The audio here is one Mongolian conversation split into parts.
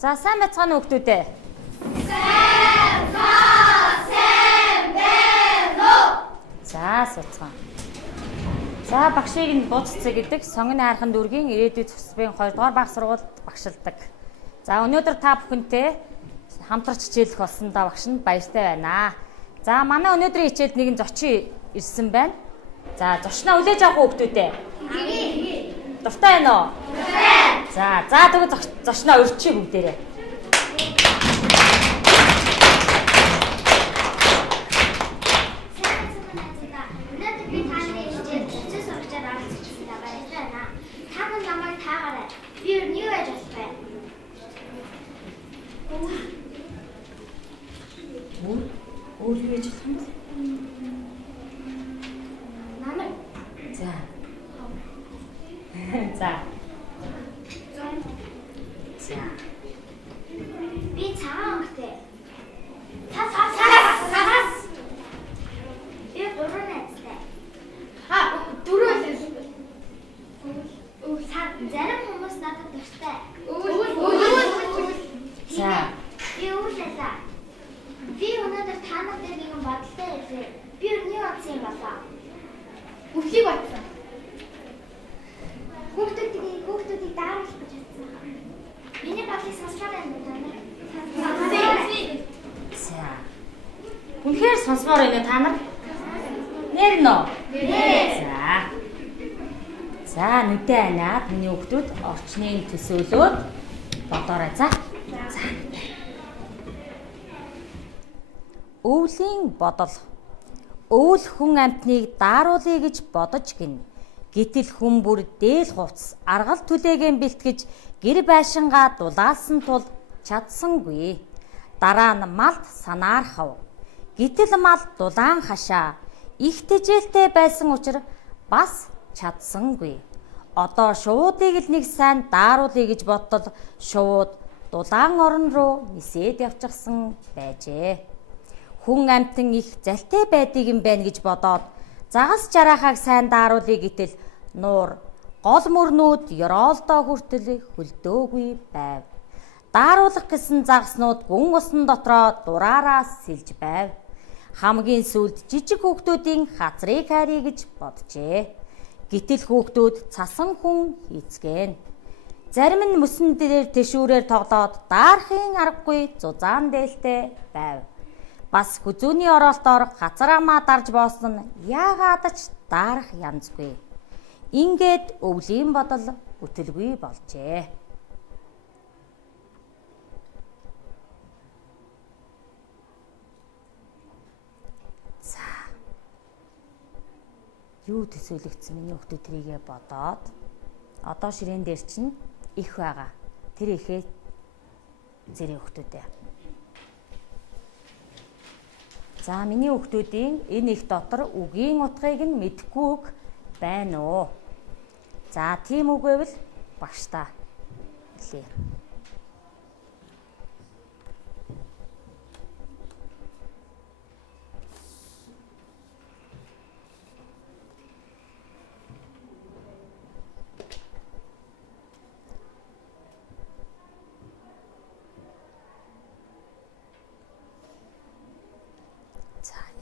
За сайн байцгаана уу хүүхдүүдээ. Сайн байна уу? За суцгаан. За багшийг нь бууццэг гэдэг сонгоны хайрхан дүүргийн ирээдүйд цусбын 2 дугаар баг сургуульд багшилдаг. За өнөөдөр та бүхэнтэй хамтарч хичээлэх болсондоо багш нь баяртай байна. За манай өнөөдрийн хичээлд нэгэн зочин ирсэн байна. За зочноо хүлээж авах хүүхдүүдээ. Дуртай байна уу? За тэгвэл зочноо өрчий бүгдээрээ. Өнөөдөр би таны хичээл зочин сурагчаар оролцож байна. Баяртай байна. Та бүхэн намайг таагараа. Би юу яаж болох вэ? Өөр юу яаж болох юм бэ? Намайг. За. За. Би цагаан өнгөтэй. Цагаас. Би 3 найзтай. Дөрөв. Зарим хүмүүс надад дуртай. За. Би үүлээ. Би өнөөдөр та нартай нэгэн бодолтой хэлээ. Би юу бодсон юм болоо? Өвлийг бодсон. Хүүхдүүдийг дааруулж гэж бодсон. Миний бодлыг сонсоод байна уу та нар? За. Үнэхээр сонсомоор байна та нар? Нэр нөө? За. За нүдээ анаад миний хүүхдүүд орчныг төсөөлөөд бодоорой за. Өвлийн бодол. Өвөл хүн амьтныг дааруулъя гэж бодож гин. Гэтэл хүн бүр дээл хувцас аргал түлээгээ бэлтгэж гэр байшингаа дулаалсан тул чадсангүй. Дараа нь малд санаархав. Гэтэл мал дулаан хашаа их тэжээлтэй байсан учраас бас чадсангүй. Одоо шуудыг л нэг сайн дааруулъя гэж бодтол шууд дулаан орон руу нисээд явчихсан байжээ. Хүн амьтан их залтай байдаг юм байна гэж бодоод загас жарахааг сайн дааруулъя гэтэл нуур гол мөрнүүд ёроолдоо хүртэл хөлдөөгүй байв. Дааруулах гэсэн загаснууд гүн усан дотроо дураараас сэлж байв. Хамгийн сүүлд жижиг хүүхдүүдийн хазрыг хайрыг гэж боджээ. Гэтэл хүүхдүүд цасан хүн хийцгэн. Зарим нь мөсөн дээр тэшүүрээр тоглоод даарахын аргагүй зузаан дээлтэй байв. Бас хүзүүний ороолтоор газарамаа дарж боосон нь яагаад ч даарах янзгүй. Ингээд өвлийн бодол бүтэлгүй болжээ. За. Юу төсөөлөгдсөн миний хүүхдүүд тэрийгэ бодоод одоо ширээн дээр чинь их байгаа. Тэр ихээ зэрэг хүүхдүүдээ. За миний хүүхдүүдийн энэ их дотор үгийн утгыг нь мэдэхгүй үг байна уу? За тийм үг байвал багш та хэлье.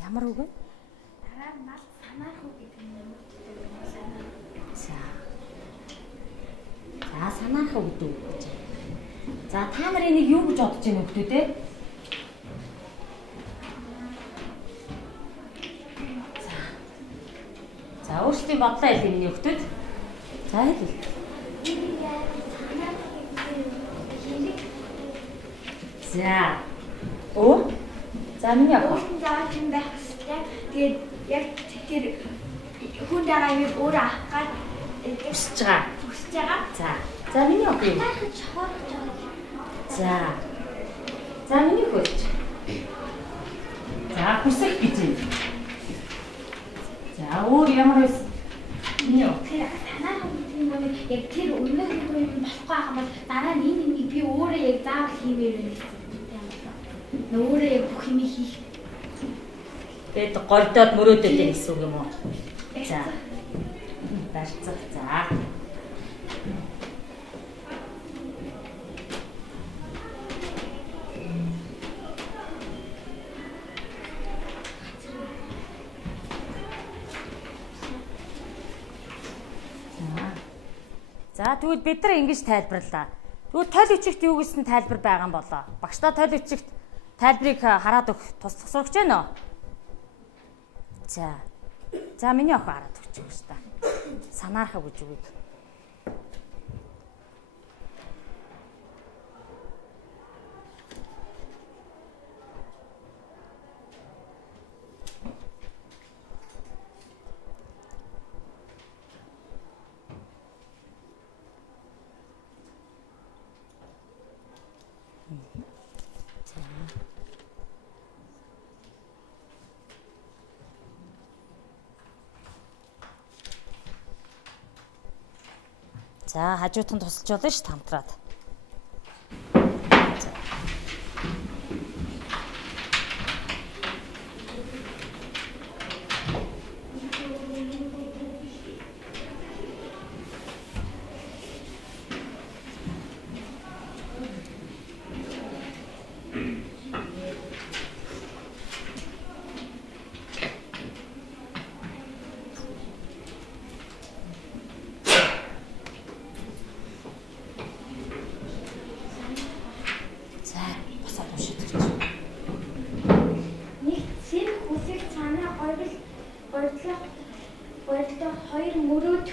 Ямар үг вэ? Дараа нь мал санаарах гэдэг юм. За санаах үг гэж. За та нар энийг юу гэж бодож байна хүүхдүүд ээ? За өөрсдийн бодлоо хэлье миний хүүхдүүд. За хэлье. За. За миний яах вэ? Өөртөө зааж юм байх хэрэгтэй. Тэгээд яг тэр хүн дагаа юм өөрөө авах гад хүсэж байгаа. За миний яах вэ? За миний хөөч. За хүсэх гэж юм. За өөр ямар вэ? Миний яах? Тэр танаа хүмүүс яг тэр өмнөх юм болохгүй байгаа бол дараа нь энэ би өөрөө яг заавал хиймээр байна гэсэн. Өөрөө яг бүх юм хийх. Тэгэд голдоод мөрөөдөд байх гэсэн үг юм уу? За. Барьцах. За. За тэгвэл бид нар ингэж тайлбарлаа. Тэгвэл тойл бичигт юу гэсэн тайлбар байгаа юм болоо? Багшдаа тойл бичигт тайлбарыг хараад өгөх туслах сурагч байна уу? За. За миний охин хараад өгч байгаа ш та. Санаархаг гэж үгүй. За хажуутан тусалж болно ш хамтраад. Хоёрдоо хоёр мөрөөд.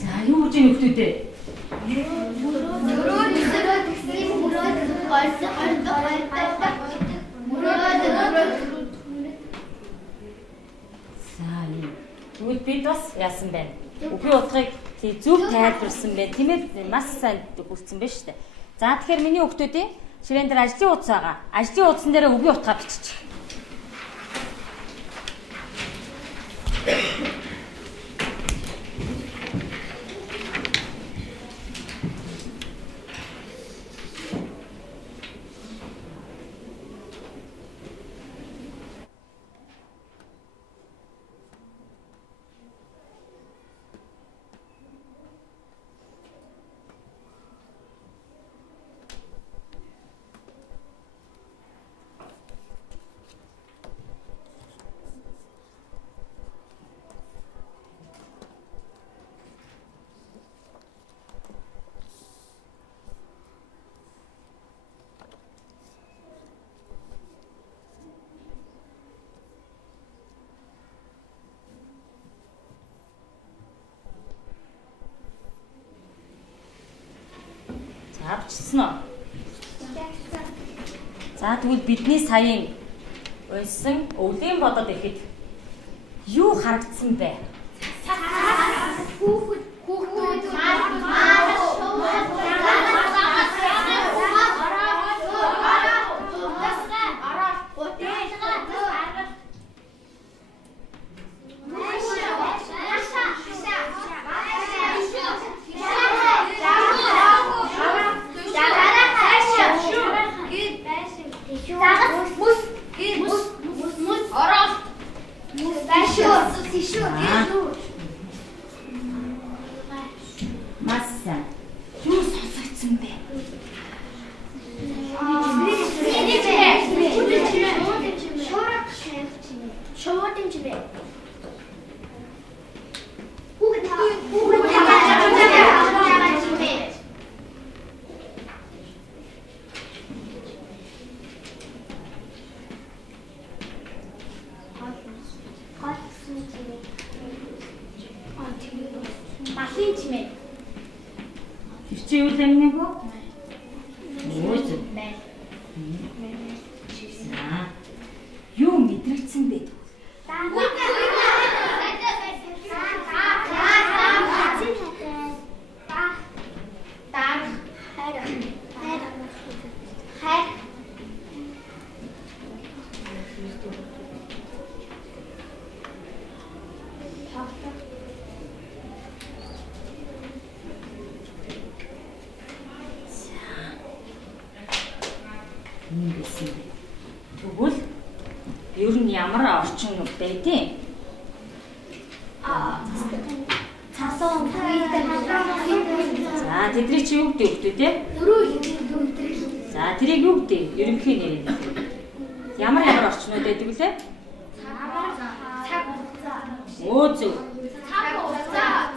За юу гэж нөхдөдөө? Мөрөөд гэсэн мөрөөд За юм. Тэгвэл бид бас яасан байна? Үгүй утгыг зөв тайлбарсан байна. Тиймээ маш сайн хүрсэн байна шүү дээ. За тэгэхээр миний хүүхдүүдийн ширээн дээр ажлын утас байгаа. Ажлын утсан дээр үгүй утгаа биччих. Авчихсан уу? За тэгвэл бидний саяын унсан өвлийн бодод ихэд юу харагдсан бэ? Хүүхэд Масса. Юу сонсогдсон бэ? Махин чимээ. Чи юу лэмнэ бо? Өөс. За. Юу мэдрэгдсэн бэ? Тэгвэл ер нь ямар орчин байдیں۔ Цасан За тэдний чи юу гэдэг вэ те? За тэрийг юу гэдэг? Ерөнхий нэр нь. Ямар орчнууд байдаг вүлээ? Өө зөв. цаг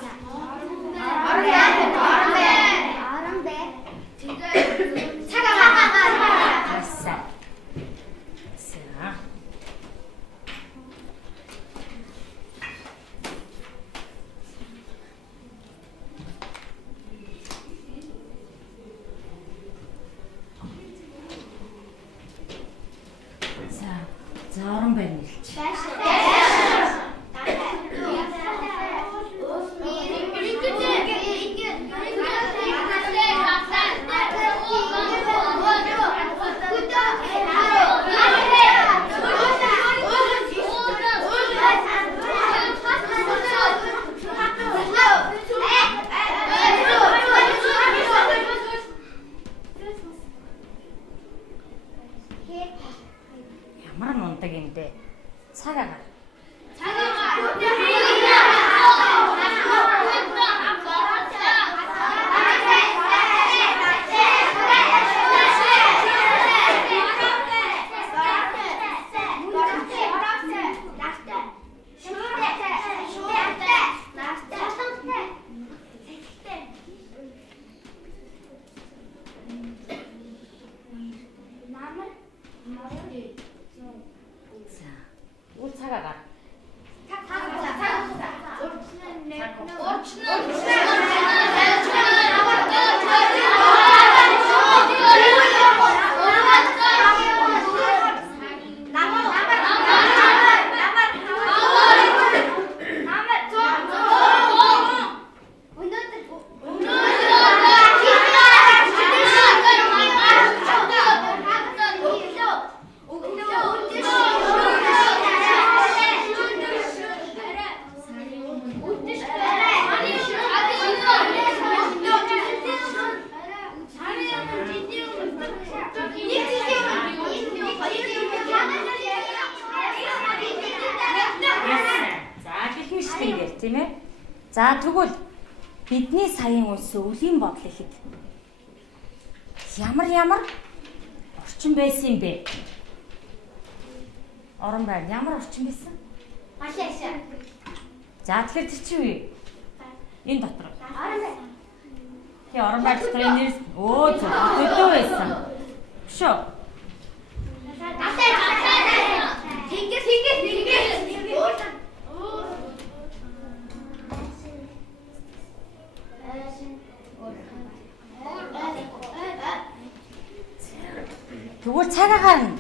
Ямар мундаг юм бэ? Цаг агаар. Үл цаг агаар. Тийм ээ. За тэгвэл бидний саяын улс өвлийн бодол ихэд ямар орчин байсан юм бэ? Орон байр ямар орчин байсан? Машаа. За тэгэхээр тэр чинь юу? Энэ дотор. Тэгээ орон байр дотор энэ төдөө байсан. Шүү. Тэгвэл цаг агаар нь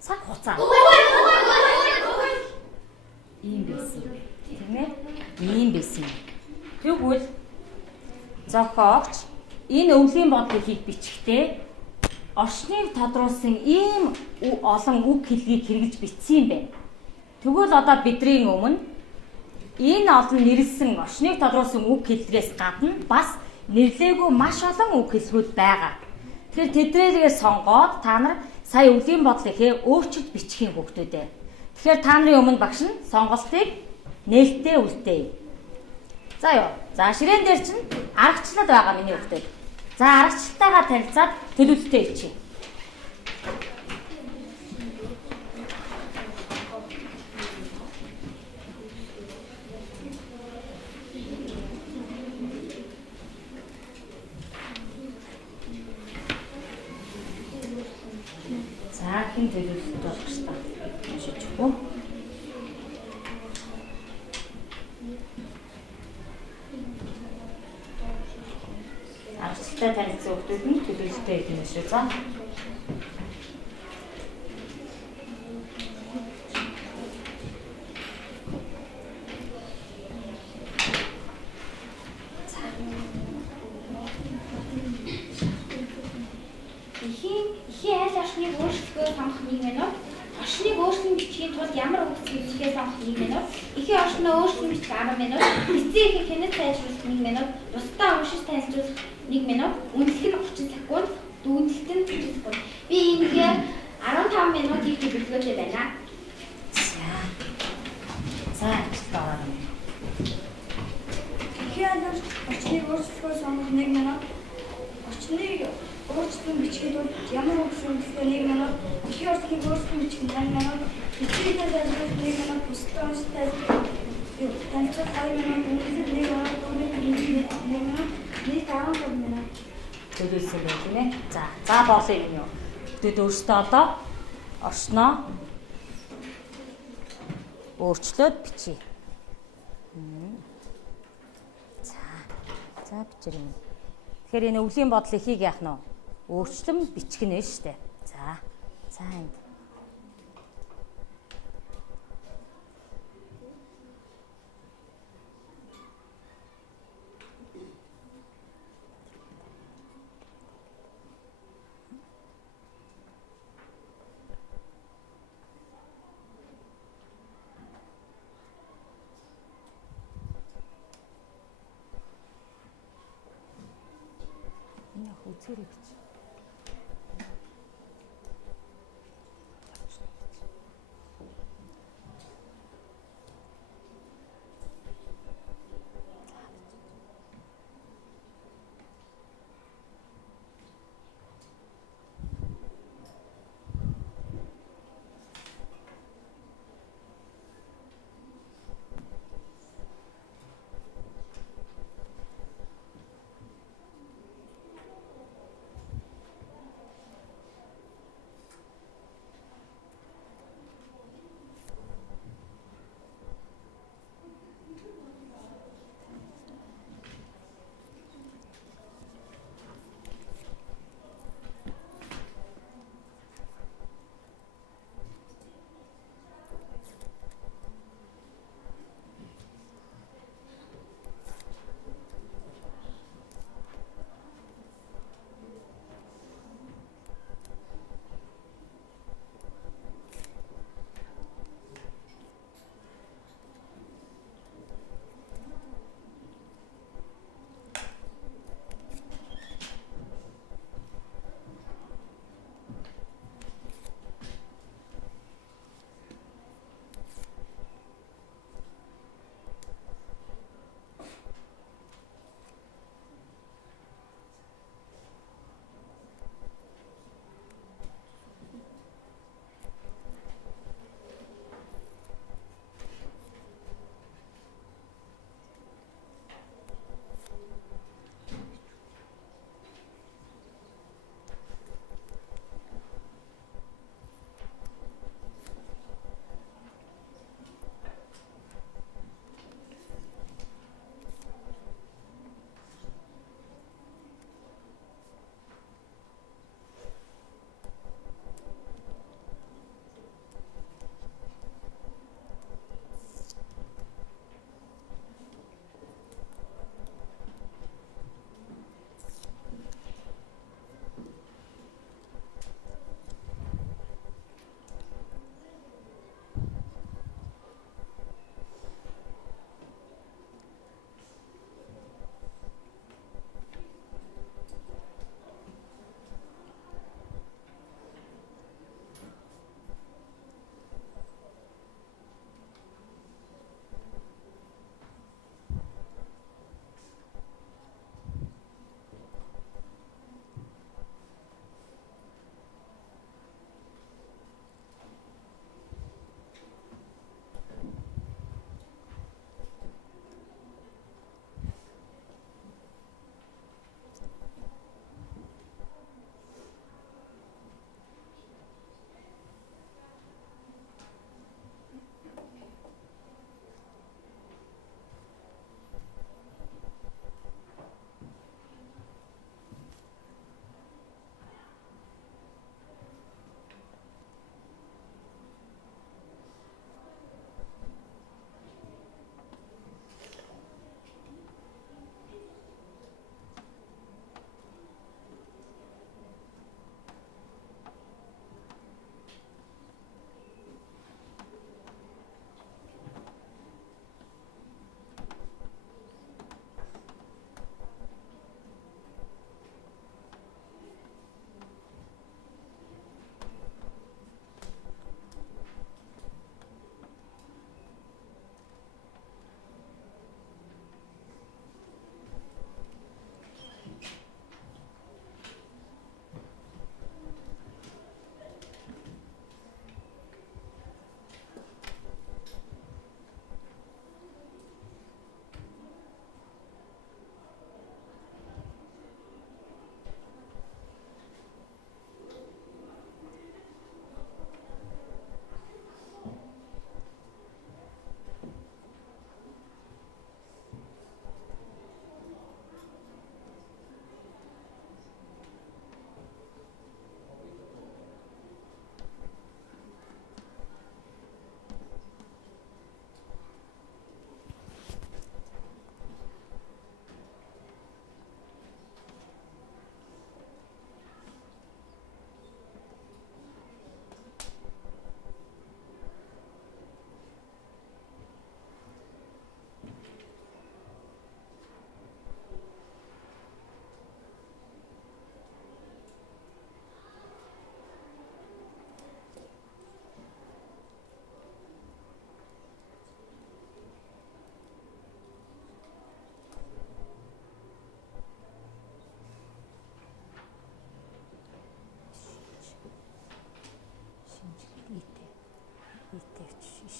цаг хугацаа ийм байсан тийм ээ, ийм байсан. Тэгвэл зохиогч энэ өвлийн бодлыг бичихтэй орчныг тодруулсан ийм олон үг хэллэгийг хэрэгж бичсэн юм байна. Тэгвэл одоо бидний өмнө энэ олон нэрлсэн орчныг тодруулсан үг хэллэгээс гадна бас нэрлээгүй маш олон үг хэллгүүд байгаа. Тэгэхээр тэднэрийг сонгоод та нар сая өвлийн бодлыг өөрчилж бичих юм хүүхдүүдээ. Тэгэхээр та нарын өмнө багш нь сонголтыг нээлттэй үлдээе. За ёо. За ширээн дээр чинь аргачлал байгаа миний хүүхдүүд. За аргачлалтайгаа танилцаад төлөвлөлтөө хийчихье. За хэн төлөвлөлт болох шүү дээ. Уншчихгүй. Аргачлалтай танилцсан хүүхдүүд нь төлөвлөлтөө хийх юм шүү. За. Орчныг өөрчлөхөө сонгох нэг минут. Орчныг өөрчлөн бичихийн тулд ямар үг хэллэхээ сонгох нэг минут. Эхийн орчноо өөрчлөн бичих 10 минут. Эцсийн эхийн хяналт тайлбарлах 1 минут. Бусдаа уншиж тайлбарлах 1 минут. Үнэлэх нь 30 секунд. Дүүнэлт нь 30 секунд. Би ингээд 15 минутыг төлөвлөж байна. За ажилтаа. Эхийн орчныг өөрчлөхөө сонгох 1 минут. Орчныг өөрчлөн бичихээ тулд ямар үг хэллэхээ 1 минут. Эхийн орчныг өөрчлөн бичих 8 минут. Эцсийн тайлбарлах 1 минут. Бусдаа уншиж тайлбарлах 2 минут. Үнэлэх 1 минут. Дүүнэлт 1 минут. Нийт 15 минут. Төлөвлөсөн байх тийм ээ. За болоо юм юу. Тэд өөрсдөө одоо орчноо өөрчлөөд бичиж. За. За бичээр юм. Тэгэхээр энэ өвлийн бодол ихийг яах нь вэ? Өөрчлөн бичгэнэ штэ. За энд. Энэ үзээрэй бич.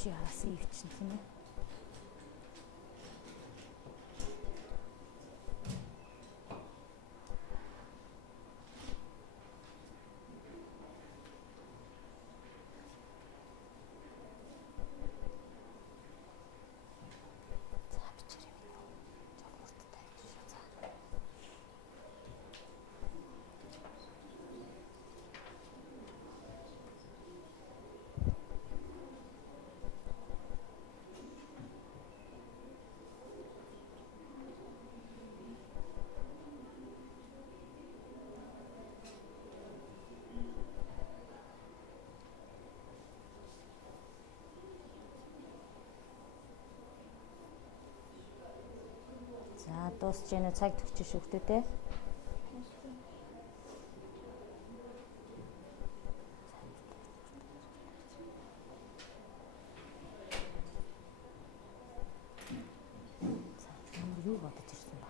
Чи яасан юм чинь тийм ээ. За дуусч яана цаг төгчих шүхтүүдээ. За юу бодож ирсэн ба.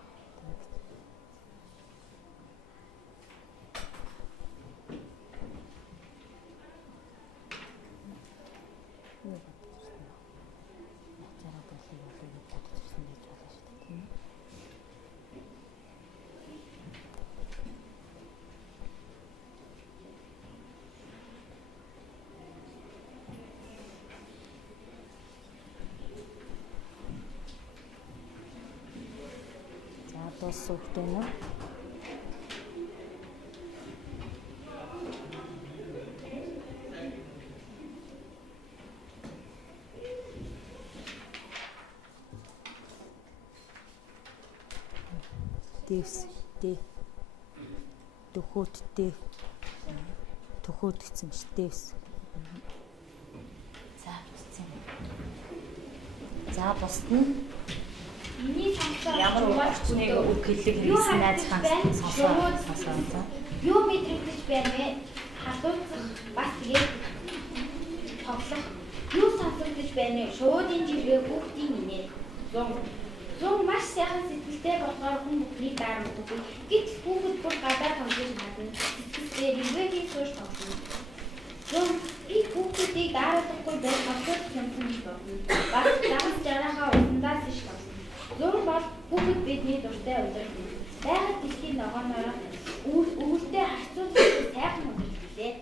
Дууссан хөлтэй нөө. Дэвс дэ. Төхөөдтэй. Төхөөд гэсэн ш дэвс. За бусцсан. За бусд нь Миний сонсоод ямар хүчнийг үг хэллэг хийсэн найз хаан сонсоо. Юу мэдрэгдэж байна вэ? Халууцах бас тэгээд тоглох. Юу сонсогдож байна вэ? Шуудын жиргээ хүүхдийн инээ. Зун маш сайхан сэтгэлтэй болохоор хүн бүхнийг даармаггүй. Гэтэл хүүхэд бүр гадаа тоглож чадна. Сэтгэлдээ ривэгийн сууж тоглоно. Зун би хүүхдүүдийг дааруулахгүй байх асуудал юмсан гэж бодно. Бас загас жарахаа ундаас иш тоглоно. Зун бол хүүхэд бидний дуртай удирдах. Байгаль дэлхийн ногооноор өвөлтэй харьцуулах сайхан удирдлээ.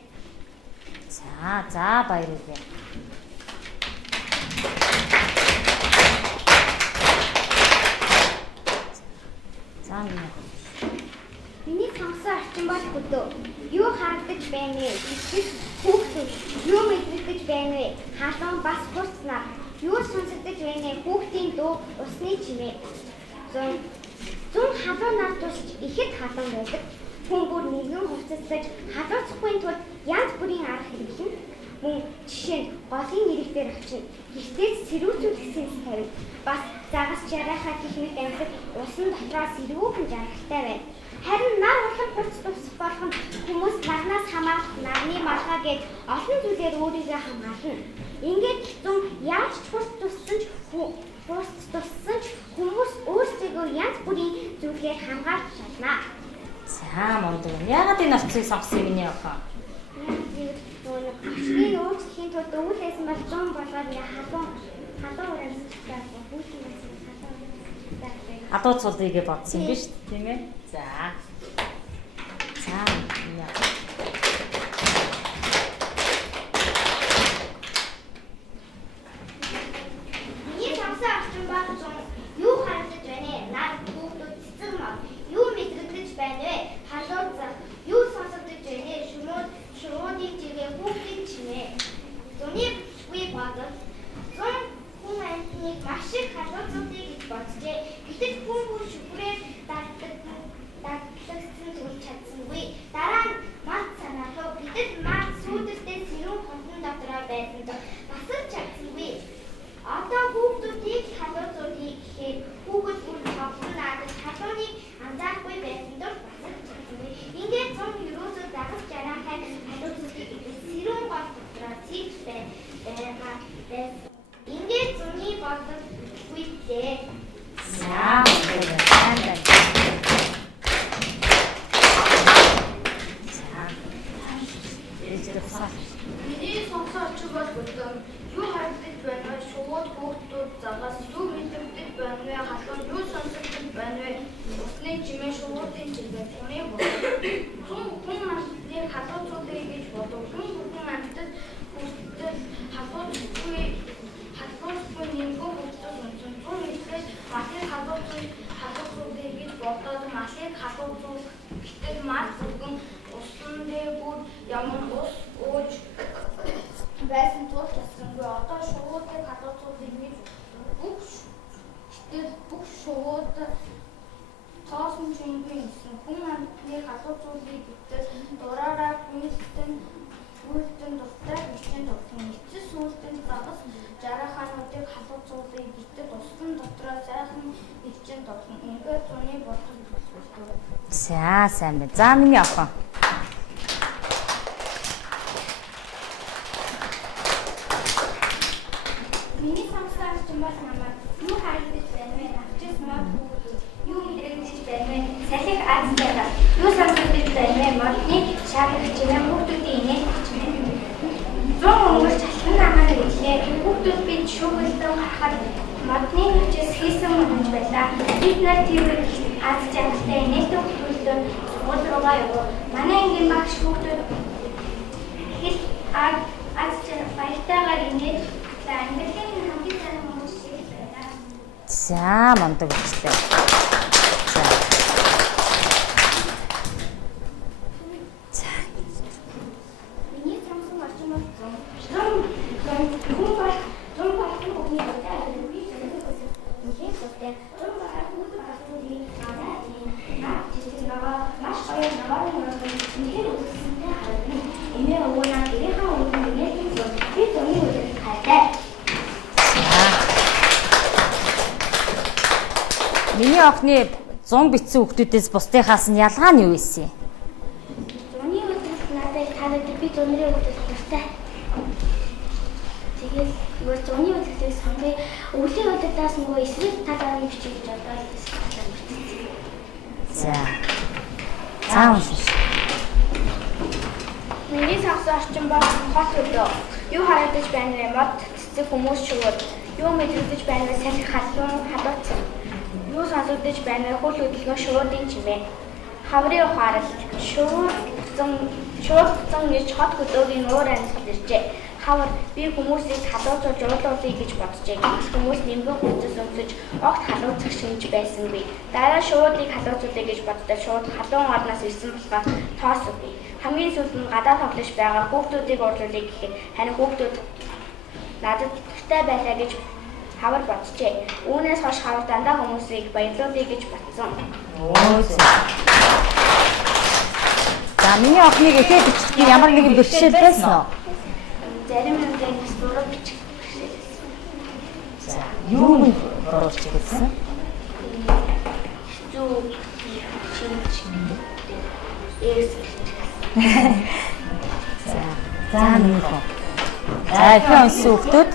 За баярлалаа. За миний сонгосон орчин бол хөдөө. Юу харагдаж байна вэ? Хүүхдүүд юу мэдрэгдэж байна вэ? Халуун бас хурцнаа. Юу сонсогдож байна вэ? Хүүхдийн дуу, усны чимээ. Зун халуун нар тусч ихэд халуун байдаг. Хүн бүр нэгэн хувцаслаж халууцахгүй тул янз бүрийн арга хэрэглэн. Мөн жишээ нь голын нэрээр авчин. Гэхдээ сэрүүцүүд гэсэн тавь. Бас загас жарахаа техник амьд усан дотроос сэрүүхэн жаргалтай байна. Харин нар улам хурц тусах болох нь хүмүүс нарнаас хамаарах нарны малгай гэж олон зүйлээр өөрийгөө хамгаална. Ингээд зун яаж хурц туссан ч хүмүүс өөрсдөө янз бүрийн зүйлээр хамгаалж чадна. За мундаг. Яагаад энэ орцыг сонгосон юм бэ охоо? Би өөрсхийн тулд өвлөөсөн бол 100 болгоод халуун урамстай бүхий Адуу цулыг бодсон юм биш тийм ээ. За. Миний сонгосон орчин бол юу харагдаж байна вэ? Нар хүүхдүүд цэцэг мод. Юу мэдрэгдэж байна вэ? Халууцах. Юу сонсогдож байна вэ? Шуудын жиргээ хүүхдийн чимээ. Зуны бүсгүй бодол. Зун хүн амьтныг маш их халууцуулъя гэж боджээ. Гэтэл хүн бүр шүгрээр дагтагсан зүйл чадсангүй. Дараа нь мад санаалуу бидэд мад сүйдэлтэй сэрүүн хотон дотроо байсан ч бас л чадсангүй. Одоо хүүхдүүдийг халууцуулъя гэхээр хүүхэд бүр тоглон наадаж халууныг анзаарахгүй байсан ч бас л чадсангүй. Ингээд зун ерөөсөө загас жарахаа халууцуулъя гэдэг сэрүүн гол дотроо цэгц байгаа байсан. Ингээд зуны бодол үйтэй. За. Миний сонгосон орчин бол юу харагдаж байна ямар ус ууж байсан тул чадсангүй одоо шувуудыг халууцуулах нэг бүх шувууд тоосон чимгүй гэсэн хүн амтны халууцуулыг гэтэл дураараа хүнэлтэн дуртай бичэн дуртай эцэс сүлтэн загас жарахаануудыг халууцуулыг гэтэл усан дотроо сайхан бичэн дуртай ингээд зуны болтол төлөвлөлтөө. За сайн байна. За миний охин. Миний сонсож байгаа намайг юу харагдаж байна вэ? Авчис мод юу мэдрэгдэж байна вэ? Салхи азтай юу сонсогдож байна вэ? Модны шаардлага чимээ хүүхдүүдийн инээд чимээ. Зүүн өнгөрч алхам намаар ирлээ. Хүүхдүүд бид шүүгэлдэн харахад модны хүчээс хийсэн мөнгөж байлаа. Бид нар тэр аз жаргалтай инээдтэй хүүхдүүдтэй сургууль руугаа явуу. Манай ангийн багш хүүхдүүд хэл аз жаргал баяртайгаар инээд За мундаг бичлээ. За. Миний самсан орчин бол хүн бол бүхний бодлоо би нэг бодлоо маш гоё наваа нэхэр үсэнтэй харагдана. Эмээ өвгөнаа гэрийнхаа өвгөн нэгээх юм би зөний үдэл хайтай. Миний охины 100 битсэн хүүхдүүдээс бусдынхаас нь ялгаа нь юу вэ? Зуны үдэл надад танаад би зуны үдэл тустай. Тэгээд өөр зуны үдэлээс хамгийн өвлийн үдэлээс нөгөө эсрэг талаар нь бичиж одоо За. Цааш. Миний сонссон орчин бол хот өдөө. Юу харагдаж байна вэ? Мод цэцэг хүмүүс шууд. Юу мэдрэгдэж байна вэ? Салхи халууц. Юу сонсогдож байна вэ? Хөл хөдөлгөөн шуудын чимээ. Хаврын ухаалт. Шуурцсан гэж хот хөдөөгийн уур амьсгал иржээ. Хавар би хүмүүсийг халууцуулж уулуулъя гэж боджээ. Хүмүүс нимгэн хүнцэс өмсөж огт халууцах шинж байсангүй. Дараа шуудыг халууцуулъя гэж боддоо шууд халуун орноос ирсэн болохоор тоос өгье. Хамгийн сүүлд нь гадаа тоглож байгаа хүүхдүүдийг уурлуулъя гэхэд харин хүүхдүүд надад дуртай байлаа гэж хавар боджээ. Үүнээс хойш хавар дандаа хүмүүсийг баярлуулъя гэж бодсон. За миний охиныг ихээ бичлэгийн ямар нэгэн бэрхшээл байсан уу? зарим нэгээс буруу бичих бэрхшээл. За юу нь буруулж ирсэн? Зүү шинж эрс. За нэг хөө. За ихэнх хүүхдүүд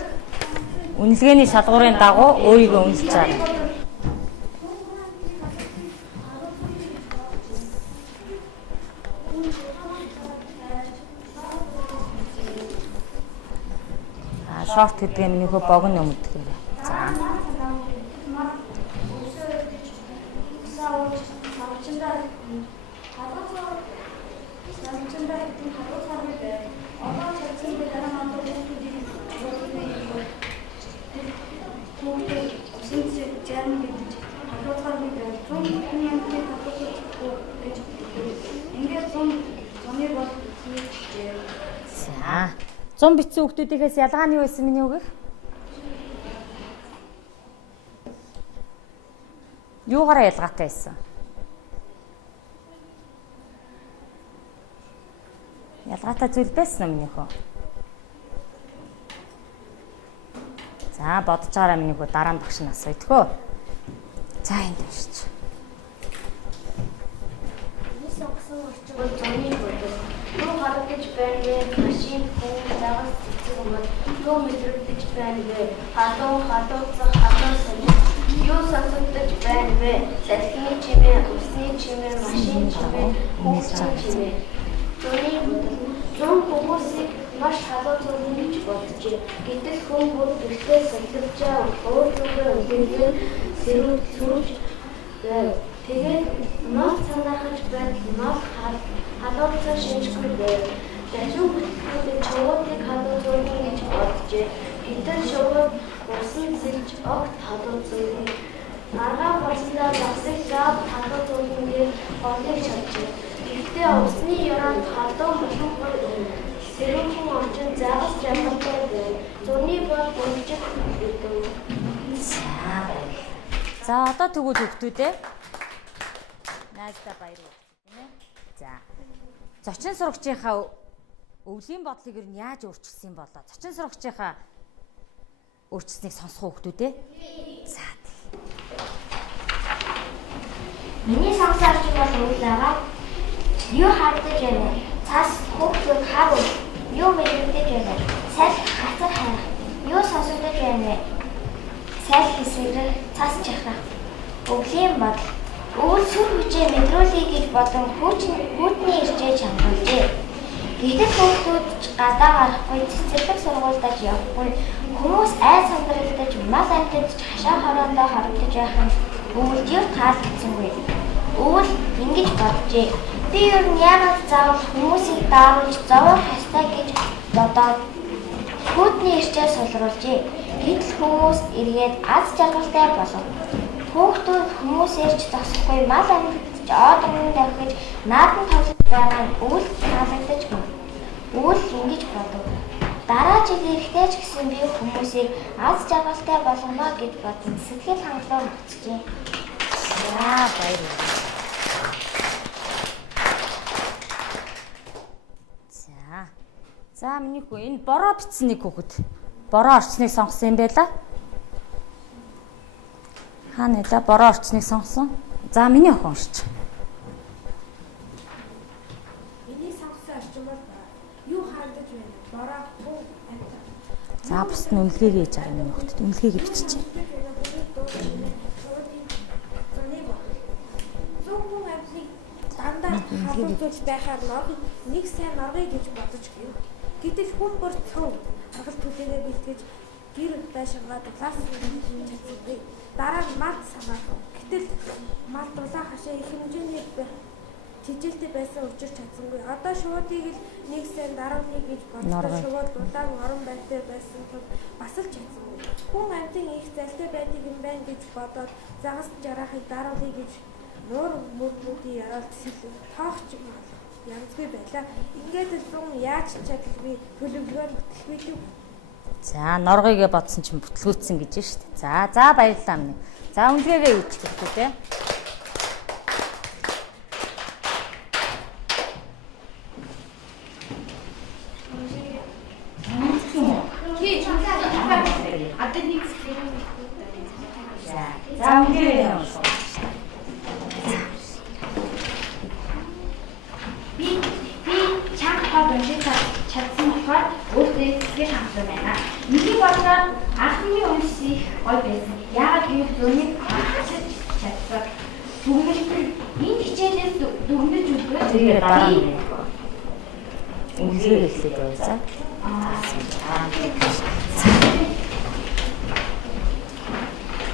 үнэлгээний шалгуурын дагуу өөрийгөө үнэлж байгаа. Шорт гэдэг юм нөхөө богино өмдгөө. За. За. 100 битсэн хүүхдүүдээс ялгаа нь юу байсан миний үгэх? Юугаараа ялгаатай байсан? Ялгаатай зүйл байсан уу миний хөө? За бодож байгаараа миний хөө дараа нь багш нь асууйдгөө. За энд уншиж. Юу харагдаж байна вэ? Машин хүн дагаж цэцэг өмд. Юу мэдрэгдэж байна вэ? Халууцах сонир. Юу сонсогдож байна вэ? Салхины чимээ, усны чимээ, машин чимээ, хүүхдийн чимээ. Зүүн хүмүүсийг маш халууцуулна гэж боджээ. Гэтэл хүн бүр гэртээ сэлгэж уурлуугаа өнгөрсөн сэрүүж тэгээд нот санаахж байна. Халууцсан шинжгүй байв. Дажин бүтгэл чавуудыг халууцуулна гэж боджээ. Гэтэл шууд усан зэлж огт халууцсан. Аргаа болсондоо засаг зав халууцуулна гэж бодлыг шалжээ. Гэхдээ усны яраад халуун загас жаргалтай бай. Зурны бол бүжиг гэдэг. За одоо тэгвэл хүүхдүүдээ найздаа баяр хүргэе. За. Зочин сурагчийнхаа өвлийн бодлыг ер нь яаж өөрчилсөн болоо? Зочин сурагчийнхаа өөрчлөлтийг сонсох хүүхдүүдээ. За. Миний сонсож бол өвлөгаа юу хардаж байна? Цаас хүүхдүүд харав. Юу мэдэгдэж байна? Салхи хацар харах. Юу сонсогдож байна? Салхи хэсэгрэх, цаас чахрах. Өвлийн бодол. Өвөл сүр хүчээ мэдрүүлэе гэж бодон хүүтний иржээ чамруулжээ. Гэтэл хүүхдүүд гадаа гарахгүй, цэцэрлэг сургуульдаж явахгүй, хүмүүс айц сандрагдаж, мал амтад хашаа хороондоо хорогдож байх нь өвөлд юу таалагдсангүй. Өвөл ингэж боджээ. Би ер нь яагаад заавал хүмүүсийг дааруулж зовоох ёстой гэж бодоод хүүтний иржээ сулруулжээ. Гэтэл хүмүүс эргээд аз жаргалтай болов. Хүүхдүүд хүмүүсээрч зогсохгүй мал амьтдаж оод өмнө давхиж наадан тоглож байгаа нь өвөл таалагдаж байна. Өвөл ингэж бодов. Дараа жил ирэхдээ ч гэсэн би хүмүүсийг аз жаргалтай болгоно гэж бодсон сэтгэл хангалуун болчихжээ. За баярлалаа. За миний хүү энэ бороо бичсэн нэг хүүхэд. Бороо орчныг сонгосон юм байла. Хаана нэ бороо орчныг сонгосон? За миний охин уншиж. Миний сонгосон орчин бол юу хаагдаж байна? Бороо буу амт. За бусд нь үнэлгээ хийж байгаа миний хүүхэд. Үнэлгээгээ биччихье. Дандаа халуурч байхаар нэг сайн норгоё гэж бодож гин. Гэтэл хүн бүр цөв аргал төлөвөө бэлтгэж гэр байшингаа дулаас чадсангүй. Дараа нь мал санаа. Гэтэл мал дулаа хашаа их хэмжээний тижилтэй байсан учир чадсангүй. Одоо шуудыг л нэг сайн дарааны гэж бодож шууд дулааг орон байртай байсан тул бас л чадсангүй. Хүн амьтан их залтай байдаг юм байна гэж бодоод загас жарахыг дарааны гэж нуур мөрмүүдийн яриад тоогч янзгүй байлаа. Ингээд л зүүн яаж чадалгүй төлөвлөгөө бүтэлгүй юу? За норгоёгээ бодсон чинь бүтлгүүцсэн гэж шүү дээ. За баярлалаа минь. За үнэлгээгээ юу ч гэхгүй те. За үнэлгээгээ юу? чадсан болохоор өөртөө сэтгэл хангалуун байна. Миний бодлоор анхны уншиж их гоё байсан. Яагаад гэвэл зөнийг хасаж чадсан. Түгмэлбэр энэ хичээлээс дүгнэж өгөө. Тэгээ дараа нь үнэлгээ хэлээд байцаа.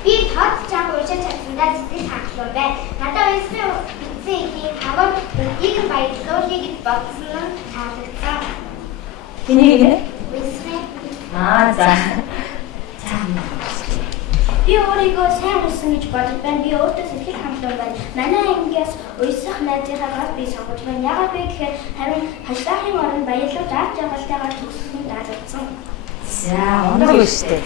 Би тод чам уушаа чадсандаа сэтгэл хангалуун байна. Надад уншсан их хавар бүгдийг баярлуулъя гэж бодсон нь таалагдсан. Тэнийг нэ? За. Би өөрийгөө сайн унсан гэж бодож байна. Би өөртөө сэтгэл хангалуун байна. Манай ангиас уйсах найзынхаа гал би сонгож байна. Яагаад вэ гэхээр харин хашдаахын оронд баярлаж аз жаргалтайгаар төгссөн таалагдсан. За оног шүү дээ.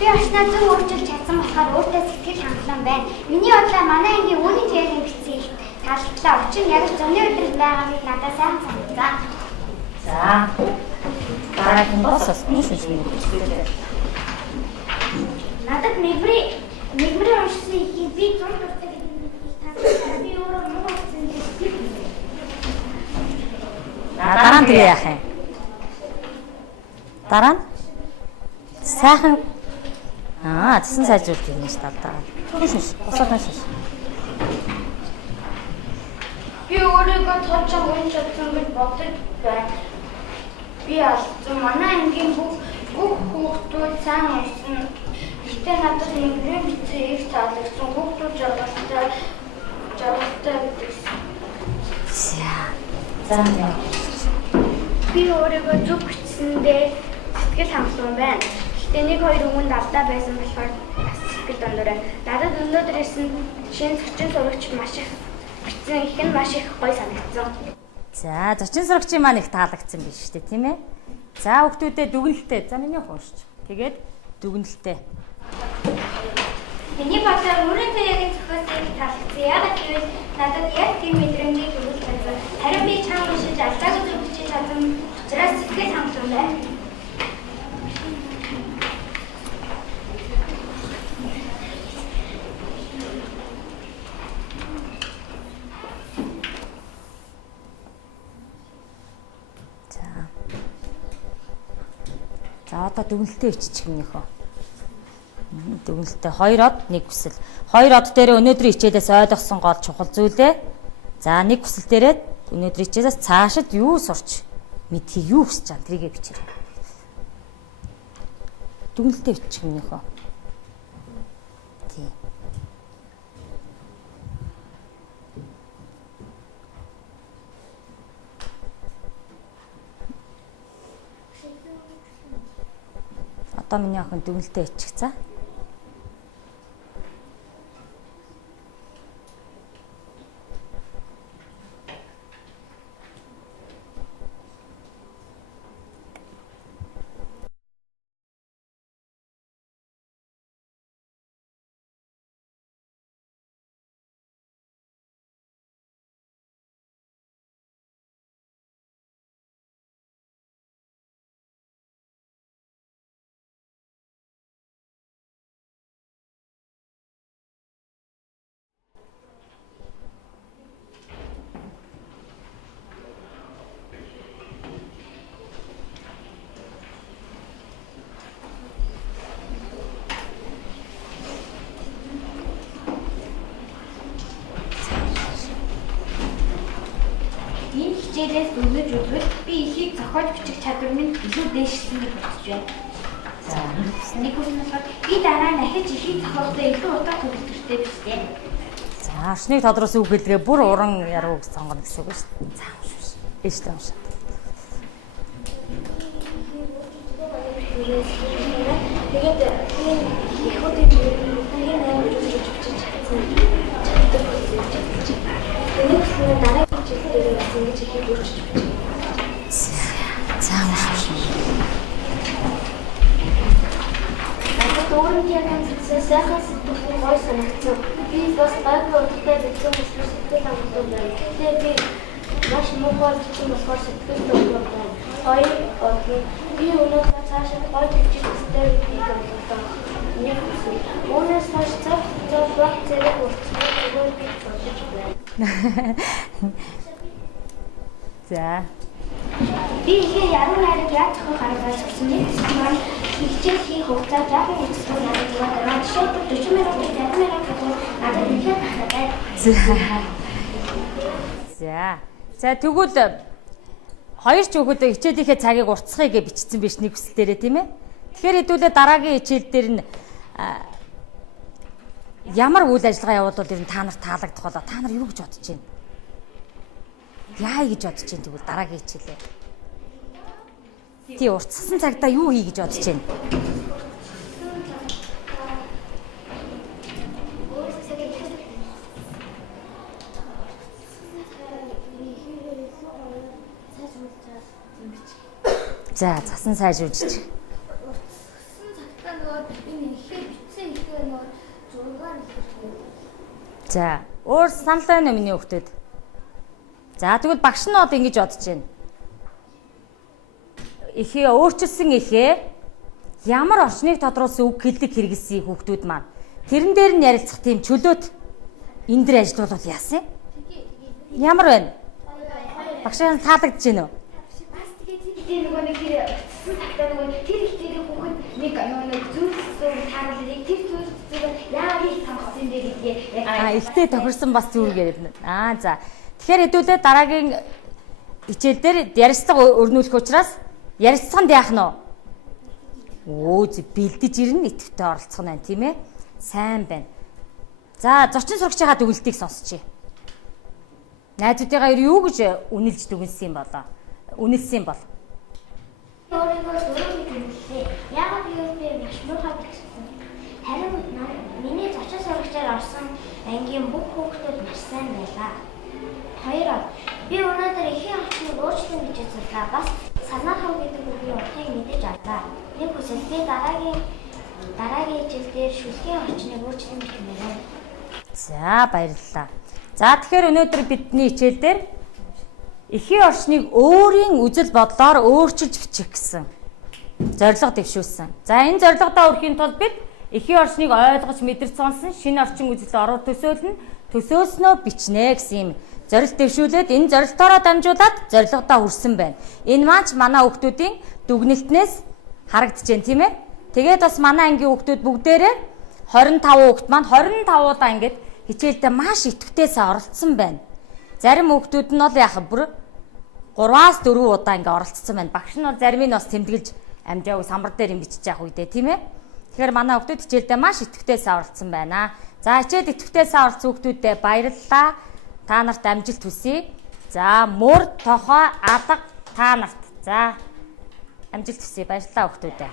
Би очноо зөв өөрчилж чадсан болохоор өөртөө сэтгэл хангалуун байна. Миний бодлоор манай ангийн үүний теорийн бичсэн их таалагдлаа. Учир нь яг зөний өдрөл байгааг надад сайн санагдсан. За. Дараагийн босос нүшин. Надад мэгмэрийн уншсан ихийг би зур дуртай гэдэг би өөрөө муу болсон гэж. Дараа нь тэгээ яах юм? Дараа нь сайхан зэсэн сайжруулж ирнэ ш талдаа. Түнш босоод байна ш. Би өөрийгөө тооч унж чадсан гэж бодож байна. Би алдсан. Манай ангийн бүх хүүхдүүд сайн уншсан. Гэтэ надад мэгмэрийн бичсэн их таалагдсан. Хүүхдүүд жаргалтай гэдэгсэн. За. Би өөрийгөө зүг бичсэндээ сэтгэл хангалуун байна. Гэтэ нэг хоёр өмнө алдаа байсан болохоор сэтгэл дондор байна. Надад өнөөдөр ирсэн шинэ зочин сурагч маш их бичсэн их нь маш их гоё санагдсан. За, зочин сурагчийн маань их таалагдсан биш үү, тийм ээ? За, хүүхдүүдээ дүгнэлтээ. За, миний уншиж. Тэгээд дүгнэлтээ. Миний бодлоор өөрийнхөө яг зохиолыг таалагдсан. Яагаад гэвэл надад яг тийм мэдрэмжийг өгүүлсэн. Харин би чанга уншиж алдаагүй зүйл бичиж чадсан учраас сэтгэл хангалуун байна. За одоо дүгнэлтээ иччих минийхөө. Дүгнэлтээ 2 од 1 хүсэл. 2 од дээр өнөөдрийн хичээлээс ойлгосон гол чухал зүйлээ. За 1 хүсэл дээрээ өнөөдрийн хичээлээс цаашид юу сурч мэдхийг юу хүсэж байгаа тэрийгэ бичээрэй. Дүгнэлтээ иччих минийхөө. Тийм. Одоо миний охин дүгнэлтээ ичих цаа. Хичээлээс дүгнэж үзвэл би ихийг зохиож бичих чадвар минь илүү дээшлсэн гэж бодож байна. За. Нэг үснээр би дараа нь ахиж ихийг зохиохдоо илүү удаа төгөлдөртэй бичсэн. За, орчныг тодруулсан үг хэлгээ бүр уран яруу үг сонгоно гэсэн үг шүү дээ. За, уншиж. Ээжтэй уншаа. Тэгээд их хөтөний нэг нэмэр үзэж бичиж чадсан. Өнөөдөр дараагийн жилдээ ингэж ихийг өөрчилж бичиж. За, уншиж. Дөрөв жилийн сайхан сэтгэл гой санагдсан. Би бас гайгүй удаатай бичсэн сэтгэл хангалттай байна. Тэгээд би маш муухай бичсэн болохоор сэтгэл хөдлөв байна. Хоёр окей. Би өнөөдөр цаашаа гой бичиж өстэй би бодлоо. Нэг үгүй. Өөрөөс маш цаг баг зэрэг уртсаар би бодож байна. За. Би ихээ яруу найраг яаж зохиох арга гэсэн нэг маань хичээл хийх хугацаа жаахан хэцүү надад байна. Жишээлбэл 40 минут 50 минут гэдэг надад ихээ тахтай. За тэгвэл хоёр ч хүүхэд хичээлийнхээ цагийг уртсахыг бичсэн биш нэг хүсэл дээрээ тийм ээ. Тэгэхээр хэдүүлээ дараагийн хичээл дээр нь ямар үйл ажиллагаа явуулвал ер нь та нарт таалагдах болоо та нар юу гэж бодож байна? Яа гэж бодож байна тэгвэл дараагийн хичээлээ. Тий уртссан цагтаа юу хий гэж бодож байна? За засан сайжруулж. За өөр санал байна уу миний хүүхдүүд? За тэгвэл багш нь одоо ингэж бодож байна. Ихээ өөрчилсөн ихээ ямар орчныг тодруулсан үг хэллэг хэрэгэлсэн хүүхдүүд маань тэрэн дээр нь ярилцах тийм чөлөөт энэ дээр ажиллавал яасан? Ямар байна? Багшаа таалагдж байна уу? Тэр нөгөө нэг тэр ихтэй хүүхэд нэг зүйлсээр тааруулдаг тэр зүйлсээр яагаад их томцсон бэ гэдгээ ихтэй тохирсон бас зүргээр байна. За тэгэхээр хэдүүлээ дараагийн хичээл дээр ярилцлага өрнүүлэх учраас ярилцлаганд яах нь вэ? Бэлдэж ирнэ идэвхтэй оролцох нь тийм ээ. Сайн байна. За зочин сурагчийн дүгнэлтийг сонсчихъя. Найзуудыгаа юу гэж үнэлж дүгнсэн юм болоо? Үнэлсэн бол өөрийгөө зөвхөн хэлсэн. Яагаад гэвэл би маш муухай бичсэн. Харин миний зочин сурагчаар орсон ангийн бүх хүүхдүүд маш сайн байлаа. Хоёр Би өнөөдөр эхийн орчныг өөрчлөн гэж судлаа. Бас санаахав гэдэг үгийн утгыг мэдэж авлаа. Нэг хүсэл би дараагийн жилдээр шүлгийн орчныг өөрчлөн гэж мэрэн. За баярлалаа. За тэгэхээр өнөөдөр бидний хичээл дээр эхийн орчныг өөрийн үзэл бодлоор өөрчилж бичих гэсэн зорилго дэвшүүлсэн. За энэ зорилгодоо хүрэхийн тулд бид эхийн орчныг ойлгож мэдэрч сонсон шинэ орчин үзэл оруу төсөөлнө, төсөөснөө бичнэ гэсэн юм зорилт дэвшүүлээд энэ зорилтоороо дамжуулаад зорилгодоо хүрсэн байна. Энэ маань ч манай хүүхдүүдийн дүгнэлтнээс харагдаж байна тийм ээ. Тэгээд бас манай ангийн хүүхдүүд бүгдээрээ 25 хүүхд маань 25 удаа ингэж хичээлдээ маш идэвхтэйсээ оролцсон байна. Зарим хүүхдүүд нь бол яг бүр 3-4 удаа ингэ оролцсон байна. Багш нь бол зарим нь бас тэмдэглэж амжаагүй самбар дээр юм бичиж явах үедээ тийм ээ. Тэгэхээр манай хүүхдүүд хичээлдээ маш идэвхтэйсээ оролцсон байна. За хичээл идэвхтэйсээ оролцсон хүүхдүүдэд баярлалаа. Та нарт амжилт хүсье. За мөр тохоо алга та нарт. За амжилт хүсье. Баярлалаа хүүхдүүдээ.